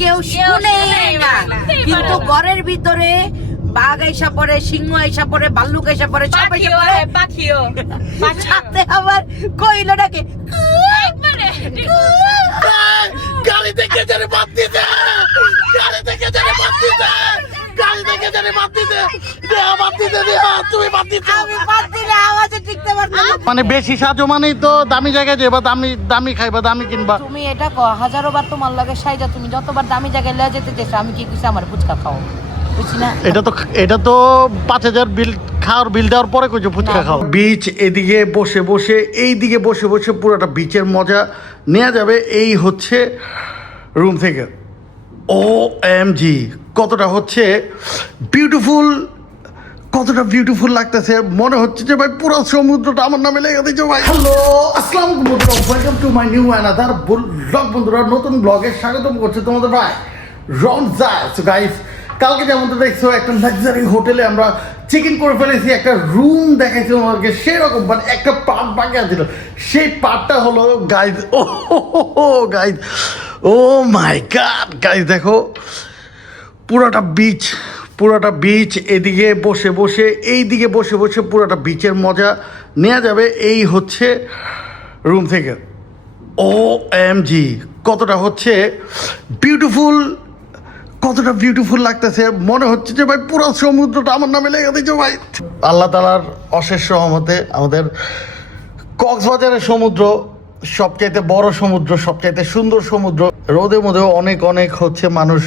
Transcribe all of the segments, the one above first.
কেউ শুনেই না, কিন্তু ঘরের ভিতরে বাঘ আইসা পড়ে, সিংহ আইসা পড়ে, ভাল্লুক আইসা পড়ে, সব আইসা পড়ে, পাখিও সাথে আবার কইলটাকে গাড়ি থেকে যারে বাদ দিতে, গাড়ি থেকে যারে বাদ দিতে, গাড়ি থেকে যারে বাদ দিতে, দেয়া বাদ দিতে, দেয়া তুমি বাদ দিতে। আমি বাদ দিলে আওয়াজে টিকতে পারতাম না। মানে বেশি সাজো মানেই তো দামি জায়গায় যাবা, দামি দামি খাইবা, দামি কিনবা। তুমি এটা কো হাজারো বার তোমার লাগে সাইজা, তুমি যতবার দামি জায়গায় লয়ে যেতে চাইছো, আমি কি কইছি আমার ফুচকা খাও, বুঝছি না? এটা তো 5,000 বিল খাওয়ার বিল দেওয়ার পরে কিছু ফুচকা খাও। বিচ এদিকে বসে বসে, এইদিকে বসে বসে পুরোটা বিচের মজা নেওয়া যাবে। এই হচ্ছে রুম থেকে। OMG কতটা হচ্ছে বিউটিফুল, কতটা বিউটিফুল লাগতেছে। মনে হচ্ছে যে ভাই পুরো সমুদ্রটা আমার নামে লেগে দিয়েছে ভাই। হ্যালো, আসসালামু আলাইকুম বন্ধুরা, welcome to my new another blog. বন্ধুরা, নতুন ব্লগে স্বাগতম করছে তোমাদের ভাই রমজান। সো গাইস, কালকে যেমন তো দেখছো একটা লাক্সারি হোটেলে আমরা চেক ইন করে ফেলেছি, একটা রুম দেখাইছি আমাদেরকে, সেরকম মানে একটা পার্ট বাকি আছিল। সেই পার্টটা হলো গাইজ, ও গাইজ, ও মাই গড গাইজ, দেখো পুরোটা বিচ, পুরোটা বিচ এদিকে বসে বসে, এইদিকে বসে বসে পুরোটা বিচের মজা নেওয়া যাবে। এই হচ্ছে রুম থেকে। OMG কতটা হচ্ছে বিউটিফুল, কতটা বিউটিফুল লাগতেছে। মনে হচ্ছে যে ভাই পুরো সমুদ্রটা আমার নামে লেগে দিয়েছে ভাই। আল্লাহ তাআলার অশেষ রহমতে আমাদের কক্সবাজারের সমুদ্র সবচাইতে বড় সমুদ্র, সবচাইতে সুন্দর সমুদ্র। রোদে মধ্যেও অনেক অনেক হচ্ছে মানুষ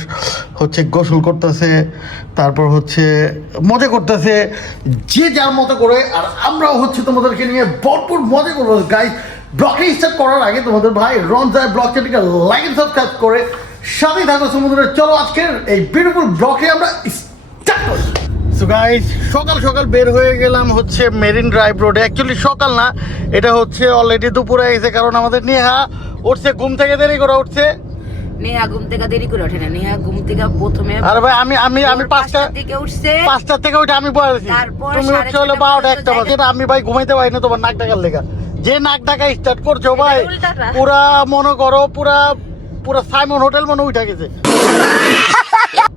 হচ্ছে গোসল করতেছে, তারপর হচ্ছে মজা করতেছে যে যার মতো করে। আর আমরাও হচ্ছে তোমাদেরকে নিয়ে ভরপুর মজা করবো গাইস। ব্লগটি স্টার্ট করার আগে তোমাদের ভাই রমজান ব্লগ চ্যানেলকে লাইক এন্ড সাবস্ক্রাইব করে সাথে থাকো সমুদ্রে। চলো আজকের এই বিউটিফুল ব্লগে আমরা স্টার্ট করি। সো গাইস, সকাল সকাল বের হয়ে গেলাম হচ্ছে মেরিন ড্রাইভ রোডে। অ্যাকচুয়ালি সকাল না, এটা হচ্ছে অলরেডি দুপুরে গেছে, কারণ আমাদের নেহা উঠছে ঘুম থেকে, দেরি করে উঠছে। নেহা ঘুম থেকে দেরি করে ওঠে না, নেহা ঘুম থেকে প্রথমে আরে ভাই আমি 5টার দিকে উঠছে, 5টার থেকে উঠে আমি বলেছি, তারপর তুমি উঠছো হলো 12টা 1টা বাজে। এটা আমি ভাই ঘুমাইতে পারি না তোমার নাক ডাকার লেগা। যে নাক ডাকা স্টার্ট করছো ভাই, পুরা মনে করো পুরা পুরা সাইমন হোটেল মনে উঠে গেছে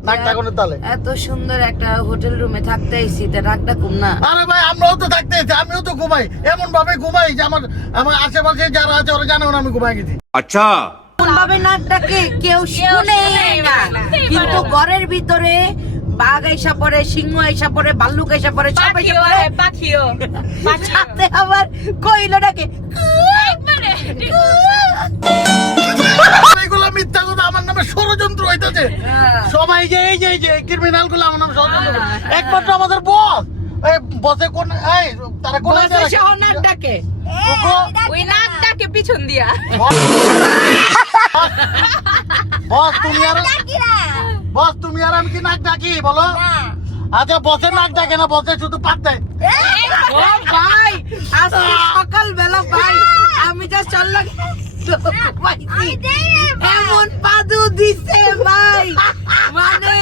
নাক ডাকানোর তালে। এত সুন্দর একটা হোটেল রুমে থাকতে আইছি, তা রাগ ডাকুম না? আরে ভাই আমরাও তো থাকতে আছি, আমিও তো ঘুমাই, এমন ভাবে ঘুমাই যে আমার আমার আশেপাশে যারা আছে ওরা জানে না আমি ঘুমাই গেছি। আচ্ছা, কোন ভাবে নাক ডাকে কেউ শুনেই না, কিন্তু ঘরের ভিতরে বাঘ আইসা পড়ে, সিংহ আইসা পড়ে, ভাল্লুক আইসা পড়ে, সব আইসা পড়ে, পাখিও সাথে আবার কইলটাকে এগুলো মিথ্যা কথা, আমার নামে ষড়যন্ত্র হইতেছে সবাই। যে এই যে ক্রিমিনাল গুলো আমার নামে ষড়যন্ত্র। একমাত্র আমাদের বস, এই বসে কোন এই তারা কোন নাক ডাকে, ওই নাকটাকে পিছন দিয়া বস তুমি আর আমি কি নাক ডাকি বলো? আচ্ছা বসের নাক ডাকে না, বসে শুধু পাত দেয়। ও ভাই, আজকে সকালবেলা ভাই আমি যা চললাম এমন পাদু দিছে ভাই, মানে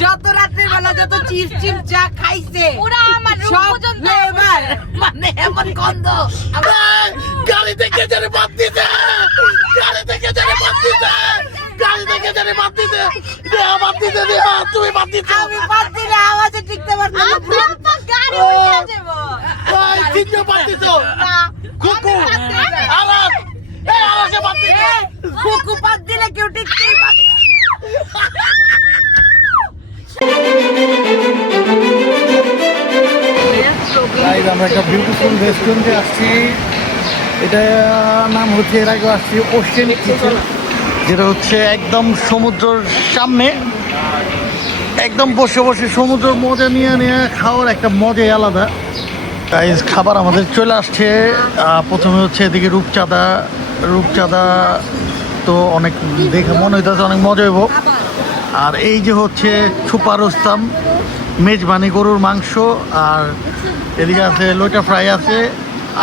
যত রাতের বেলা যত চিপস চিপস যা খাইছে পুরা আমার রুম সব পর্যন্ত ফ্লেভার, মানে এমন গন্ধ। গাড়ি থেকে যারে বাদ দিতে, গাড়ি থেকে যারে বাদ দিতে, গাড়ি থেকে যারে বাদ দিতে, দেয়া বাদ দিতে, দেয়া তুমি বাদ দিতে। আমি বাদ দিলে আওয়াজে টিকতে পারতাম না। গাড়ি উঠে যাবো ভাই তিনজন বাদ দিত, কুকু আলাস, এই আলাসে বাদ দিতে। কুকু বাদ দিলে কেউ টিকতেই পারে না। গাইস, আমরা একটা বিউটিফুল রেস্টুরেন্টে আসছি। এটা নাম হচ্ছে, এর আগে আসছি ওশেন কিচেন, যেটা হচ্ছে একদম সমুদ্রের সামনে, একদম বসে বসে সমুদ্রের মজা নিয়ে নিয়ে খাওয়ার একটা মজাই আলাদা। গাইস, খাবার আমাদের চলে আসছে। প্রথমে হচ্ছে এদিকে রূপচাঁদা তো অনেক দেখে মনে হইতেছে অনেক মজা হইব। আর এই যে হচ্ছে ছুপা রোস্তাম, মেজবানি গরুর মাংস, আর এদিকে আছে লইটা ফ্রাই আছে,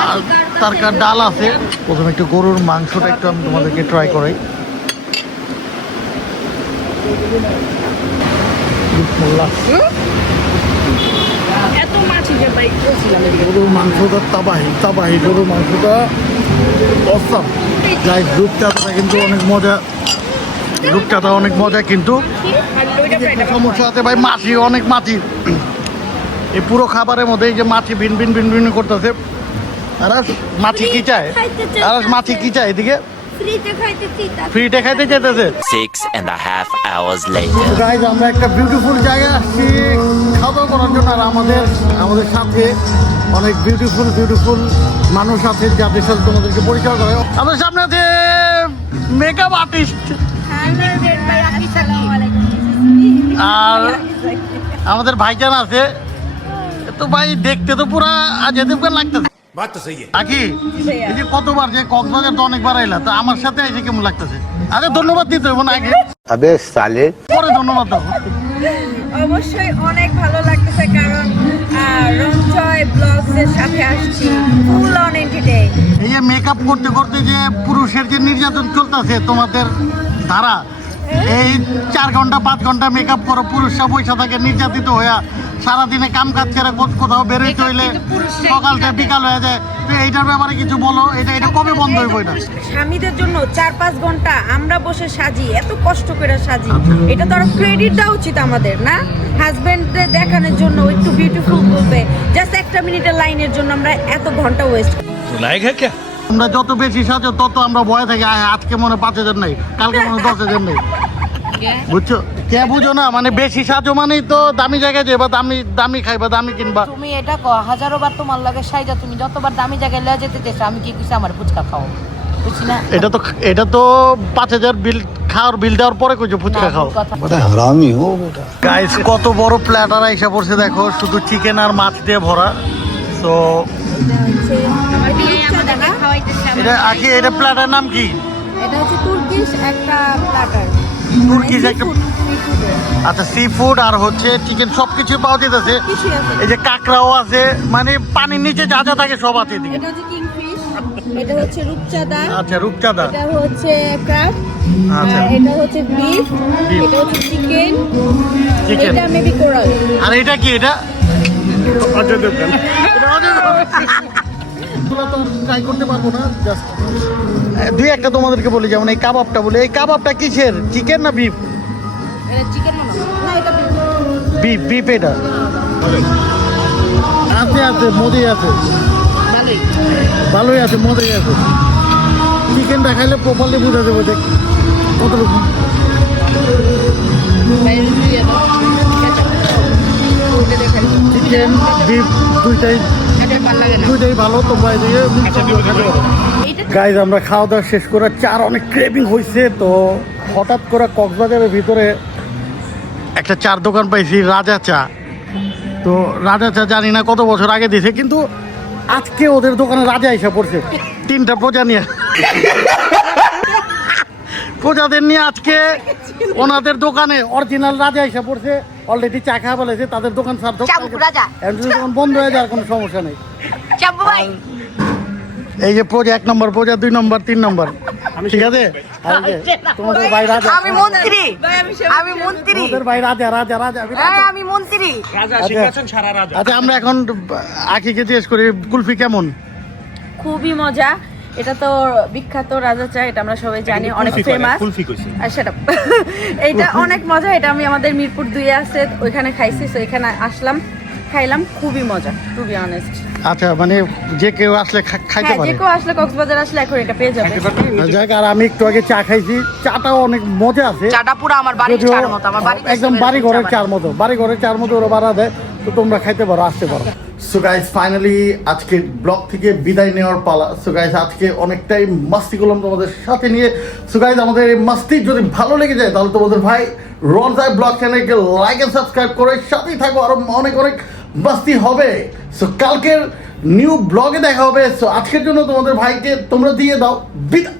আর তারকার ডাল আছে। প্রথমে একটু গরুর মাংসটা একটু আমি তোমাদেরকে ট্রাই করাই। এত মাছি যে ভাই গরুর মাংসটা তাবাহি গরুর মাংসটা অসাম। গাইস, রূপচাঁদাটা কিন্তু অনেক মজা, রূপচাঁদা অনেক মজা, কিন্তু একটা সমস্যা আছে ভাই, মাছি অনেক মাছি এই পুরো খাবারের মধ্যে। এই যে মাছি ভিন ভিন ভিন ভিন করতেছে। আর মাছি কি চায়, আর মাছি কি চায় এদিকে ফ্রিতে খাইতে চাইতেছে। 6.5 hours later. গাইজ আমরা একটা বিউটিফুল জায়গায় আসছি খাওয়া দাওয়া করার জন্য। আর আমাদের সাথে অনেক বিউটিফুল মানুষ আছে যাদের সাথে তোমাদেরকে পরিচয় করে। আমাদের সামনে আছে মেকআপ আর্টিস্ট, আর আমাদের ভাইজান আছে। তো ভাই দেখতে তো পুরা আজেদিবকার লাগতেছে। আকি এই যে কতবার যে কক্সবাজার তো অনেকবার আইলা, তো আমার সাথে এসে কেমন লাগতেছে? আরে ধন্যবাদ দিতে হবে না আগে, अबे साले পরে ধন্যবাদ দাও। অবশ্যই অনেক ভালো লাগতেছে, কারণ রঞ্জয় ব্লগস এর সাথে আসছি, ফুল অন এন্টারটেইন। এই যে মেকআপ করতে করতে যে পুরুষের যে নির্যাতন চলতেছে তোমাদের ধারা, এই 4 ঘন্টা 5 ঘন্টা মেকআপ করো, পুরুষরা পয়সা থাকে নির্যাতিত হইয়া সারাদিনে কাম কাজ ছেড়ে কোথাও বেরোইতে হইলে সকাল থেকে বিকাল হয়ে যায়। তো এইটার ব্যাপারে কিছু বলো, এটা কবে বন্ধ হইব? এটা স্বামীদের জন্য 4-5 ঘন্টা আমরা বসে সাজি, এত কষ্ট করে সাজি, এটা তো আর ক্রেডিট দেওয়া উচিত আমাদের, না? হাজবেন্ডে দেখানোর জন্য একটু বিউটিফুল বলবে, জাস্ট 1 মিনিটের লাইনের জন্য আমরা এত ঘন্টা ওয়েস্ট। তোমরা যত বেশি সাজো তত আমরা ভয় থাকি, আজকে মনে 5,000 নেই, কালকে মনে 10,000 নেই, বুঝছো? কে বুঝো না, মানে বেশি সাজো মানেই তো দামি জায়গায় যাবা, দামি খাইবা, দামি কিনবা। তুমি এটা হাজারো বার তোমার লাগে সাইজা, তুমি যতবার দামি জায়গায় লয়ে যেতে চাইছো, আমি কি কিছু আমার ফুচকা খাও, বুঝছি না? এটা তো 5,000 বিল খাওয়ার বিল দেওয়ার পরে কিছু ফুচকা খাও। बड़ा हरामी हो बेटा। গাইস কত বড় প্ল্যাটার আইসা পড়ছে দেখো, শুধু চিকেন আর মাছ দিয়ে ভরা। তো এটা আকি, এটা প্ল্যাটার নাম কি? এটা হচ্ছে তুর্কিশ একটা প্ল্যাটার, তুর্কিশ একটা, আচ্ছা সি ফুড আর হচ্ছে চিকেন সবকিছু পাওয়া যেতেছে। এই যে কাঁকড়াও আছে, মানে পানির নিচে যা যা থাকে সব আছে এদিকে। এটা হচ্ছে কিংফিশ, এটা হচ্ছে রূপচাঁদা, আচ্ছা রূপচাঁদা, এটা হচ্ছে ক্র্যাব, আচ্ছা। আর এটা হচ্ছে বিফ, Beef। এটা হচ্ছে চিকেন, চিকেন, এটা মেবি কোরাল। আর এটা কি? এটা অজয় দেবগন। এটা অজয় দেবগন। এগুলো তো ট্রাই করতে পারবো না, জাস্ট দুই একটা তোমাদেরকে বলি। যেমন এই কাবাবটা বলি, এই কাবাবটা কিসের, চিকেন না বিফ? এটা চিকেন মনে হয় না, এটা বিফ, বিফ এটা আছে মধ্যে আছে, ভালোই আছে, মধ্যে আছে। চিকেনটা খাইলে প্রপারলি বোঝা যাবে যে কতটুকু। চিকেন বিফ দুইটাই ভালো। তোমরা এদিকে গাইজ আমরা খাওয়া দাওয়া শেষ করে চার অনেক ক্রেভিং হয়েছে। তো হঠাৎ করে কক্সবাজারের ভিতরে একটা চার দোকান পাইছি, রাজা চা। তো রাজা চা জানি না কত বছর আগে দিয়েছে, কিন্তু আজকে ওদের দোকানে রাজা এসে পড়ছে 3টা প্রজা নিয়ে। প্রজাদের নিয়ে আজকে ওনাদের দোকানে অরিজিনাল রাজা এসে পড়ছে। অলরেডি চা খাওয়া বলেছে, তাদের দোকান দোকান বন্ধ হয়ে যাওয়ার কোনো সমস্যা নেই। এই যে প্রজা 1 নম্বর, প্রজা 2 নম্বর, 3 নম্বর, ঠিক আছে? আর এই যে তোমাদের ভাই রাজা, আমি মন্ত্রী, তোমাদের ভাই রাজা রাজা রাজা আমি মন্ত্রী। আচ্ছা আমরা এখন আখিকে জিজ্ঞেস করি কুলফি কেমন? খুবই মজা। এটা তো বিখ্যাত রাজা চা, এটা আমরা সবাই জানি, অনেক ফেমাস। আর সেটা এইটা অনেক মজা। এটা আমি আমাদের মিরপুর 2 আছে ওইখানে খাইছি, তো এখানে আসলাম, খাইলাম, খুবই মজা, টু বি অনেস্ট। আচ্ছা মানে যে কেউ আসলে খাইতে হ্যাঁ, পারে? যে কেউ আসলে কক্সবাজার আসলে এখন এটা পেয়ে যাবে। যাক, আর আমি একটু আগে চা খাইছি, চাটাও অনেক মজা আছে। চাটা পুরো আমার বাড়ির যদিও চার মতো, আমার বাড়িতে একদম বাড়ি ঘরের চার মতো, বাড়ি ঘরের চার মতো ওরা বাড়া দেয়। তো তোমরা খাইতে পারো, আসতে পারো। সো গাইস ফাইনালি আজকে ব্লগ থেকে বিদায় নেওয়ার পালা। সো গাইস আজকে অনেকটাই মাস্তি করলাম তোমাদের সাথে নিয়ে। সো গাইস আমাদের এই মাস্তি যদি ভালো লেগে যায় তাহলে তোমাদের ভাই রনজাই ব্লগ চ্যানেলকে লাইক এন্ড সাবস্ক্রাইব করে সাথেই থাকো, আরো অনেক অনেক মাস্তি হবে। সো কালকের নিউ ব্লগে দেখা হবে। সো আজকের জন্য তোমাদের ভাইকে তোমরা দিয়ে দাও বিদায়।